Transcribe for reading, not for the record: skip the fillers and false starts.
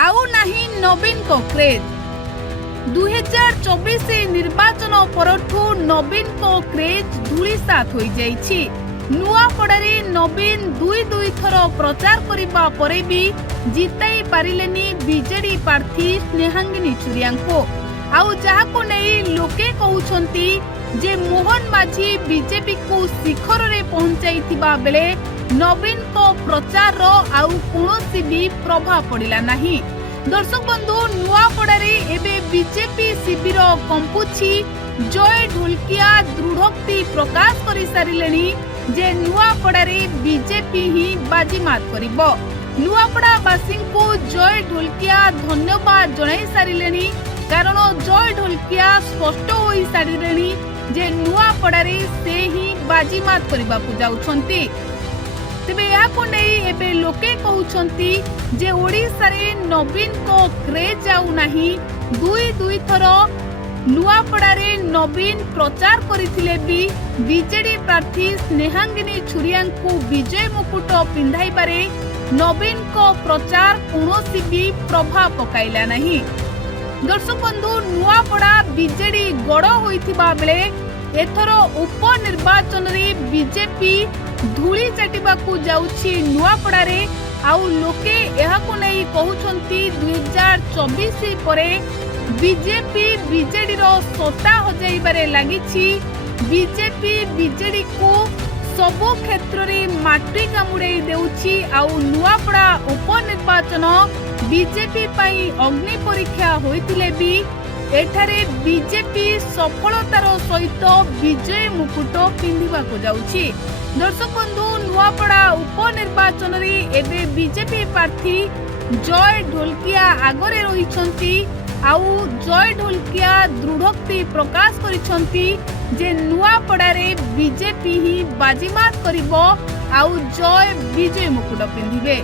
आउ नाही नवीन को क्रेज 2024 निर्वाचन परठू नवीन को क्रेज धूलिसात हो जाइछि। नुआपड़ारे नवीन दुई थर प्रचार करिबा परे भी जिताई पारिलेनी बीजेडी प्रार्थी स्नेहांगिनी छुरिया को आउ जहाको नहीं लोके कहउछंती जे मोहन माझी बीजेपी को शिखर रे पहुंचाइथिबा बेले नवीन को प्रचार रो आउ कोनोसी भी प्रभाव पड़िला नाही। दर्शक बंधु नुआपड़ारे एबे बीजेपी शिविर कंपुछि। जय ढोलकिया दृढ़ोक्ति प्रकाश करि सारिलेनी जे नुआपड़ारे बीजेपी ही बाजीमात करिबो। नुआपड़ा बासी को जय ढोलकिया धन्यवाद जणाई सारिलेनी कारण जय ढोलकिया स्पष्ट होई सारिलेनी जे नुआपड़ारे से ही बाजीमात करबा को जाउछंती। तेबे याको नहीं एबे लोके कहउछंती जे ओडिसा रे नवीन को क्रेज आउ नाही। दुई थर नुआपड़ारे नवीन प्रचार करिथिले भी बीजेडी प्रार्थी स्नेहांगिनी छुरिया को विजय मुकुट पिंधाइबारे नवीन को प्रचार कोनोसी भी प्रभाव पकाइला नाही। दर्शक बंधु नुआपड़ा बीजेडी गड़ होइथिबा बेले एथर उपनिर्वाचन रे बीजेपी धूली चाटिबा को जाउछि नुआपड़ारे आउ लोके एहाको नै कहउछंती 2024 परे बीजेपी बीजेडी रो सत्ता हजाइबारे लागिछि। बीजेपी बीजेडी को सबो क्षेत्र रे माटी कामुड़े देउछि आउ नुआपड़ा उपनिर्वाचन बीजेपी पई अग्नि परीक्षा होइतिले भी एठारे बीजेपी सफलतार सहित विजय मुकुट पिंधिबा को जाउछि। दर्शक बंधु नुआपड़ा उपनिर्वाचन रे एबे बीजेपी प्रार्थी जय ढोलकिया आगरे रहिछंती आउ जय ढोलकिया दृढ़ोक्ति प्रकाश करिछंती जे नुआपड़ारे बीजेपी ही बाजीमात करिबो आउ जय विजय मुकुट पिंधिबे।